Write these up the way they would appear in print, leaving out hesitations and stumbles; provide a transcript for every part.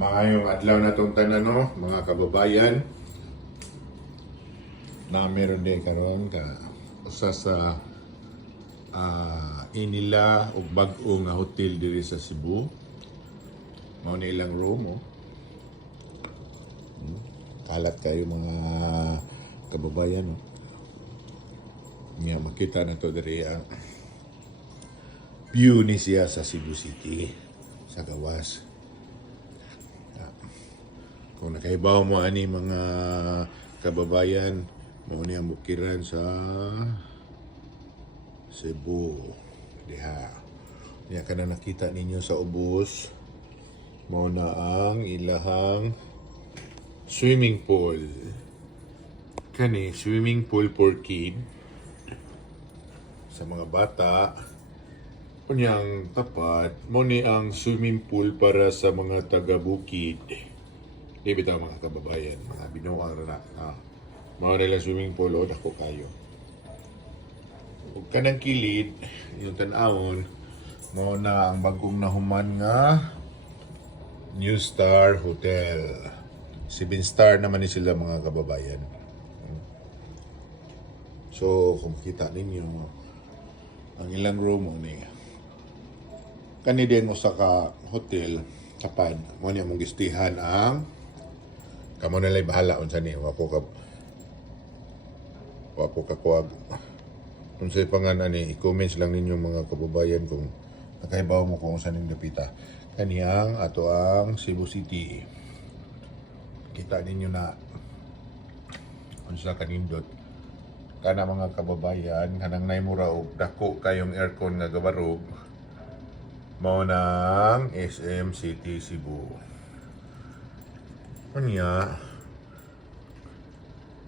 Maayong adlaw na itong tanan, no, mga kababayan. Na meron din karon ka usa sa inila og bag-o nga hotel diri sa Cebu. Mao ni ilang room, oh. Kalat kayo mga kababayan, oh. Nga makita na to diri ang view ni siya sa Cebu City sa gawas. Kung nakaibaw mo ani mga kababayan, mao ni ang bukiran sa Cebu. Diha. Diha ka na nakita ninyo sa ubos. Mao na ang ilahang swimming pool. Kani swimming pool for kid sa mga bata. Kunyang tapat, mo ni ang swimming pool para sa mga taga-bukid. Di bitaw mga kababayan, mga binuang na mao nila swimming pool o dako kayo. Ug kanang kilid, yung tan-awon, mao na ang bagong nahuman nga New Star Hotel. 7-star naman ni sila mga kababayan. So, kung kita ninyo, ang ilang room mo ni kani din mo sa ka hotel kapag mo niya mong gistihan ang kamo na lang bahala unsa ni wapo ka kuwag unsay pangalan ni i-comments lang ninyo mga kababayan kung nakaibaw mo kung saan ning dapita kaniyang ato ang Cebu City. Kita ninyo na unsa kanindot kana mga kababayan kanang naymura og dako kayong aircon nga gabarog mao nang SM City Cebu. Kanya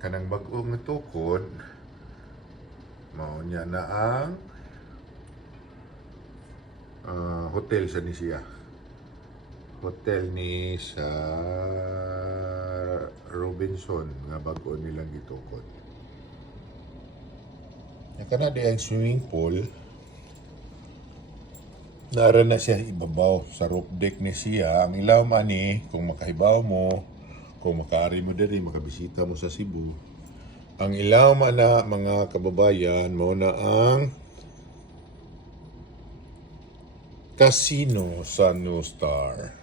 kanang bag-o nga tukod mao niya na ang hotel sa ni siya. Hotel ni sa Robinson nga bag-o nilang gitukod. Kana di ang swimming pool. Nara na siya ibabaw sa roof deck ni siya. Ang ilaw man ni, kung makahibaw mo, kung makaari mo diri, makabisita mo sa Cebu. Ang ilaw man na mga kababayan, mo na ang casino sa New Star.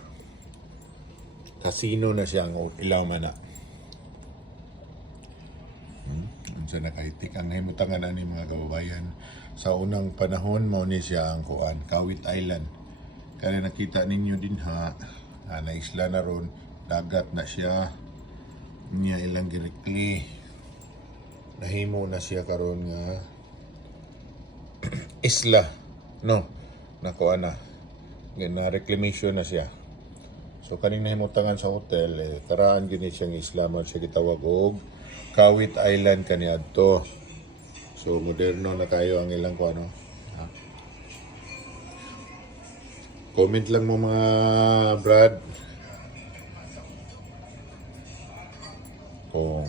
Casino na siya ang ilaw man na. Unsa nakaitik ang himutangan ani mga kababayan. Sa unang panahon mao ni siya ang kuan Kawit Island. Kaya nakita ninyo din ha na isla na ron, dagat na siya. Niya ilang directly nahimo na siya karon nga isla, no, na kuan na reclamation na siya. So kaning nahimutangan sa hotel karaan gyud siyang isla man siya gitawag og Kawit Island kaniadto. So moderno na kayo ang ilang kuano. Comment lang mo mga Brad kung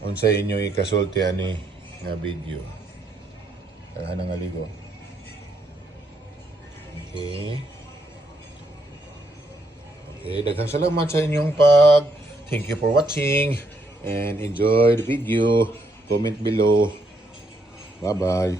unsa inyo ikasulti ani nga video. Kaya nga ligo. Okay. Okay, daghang salamat sa inyong Thank you for watching and enjoy the video. Comment below. Bye-bye.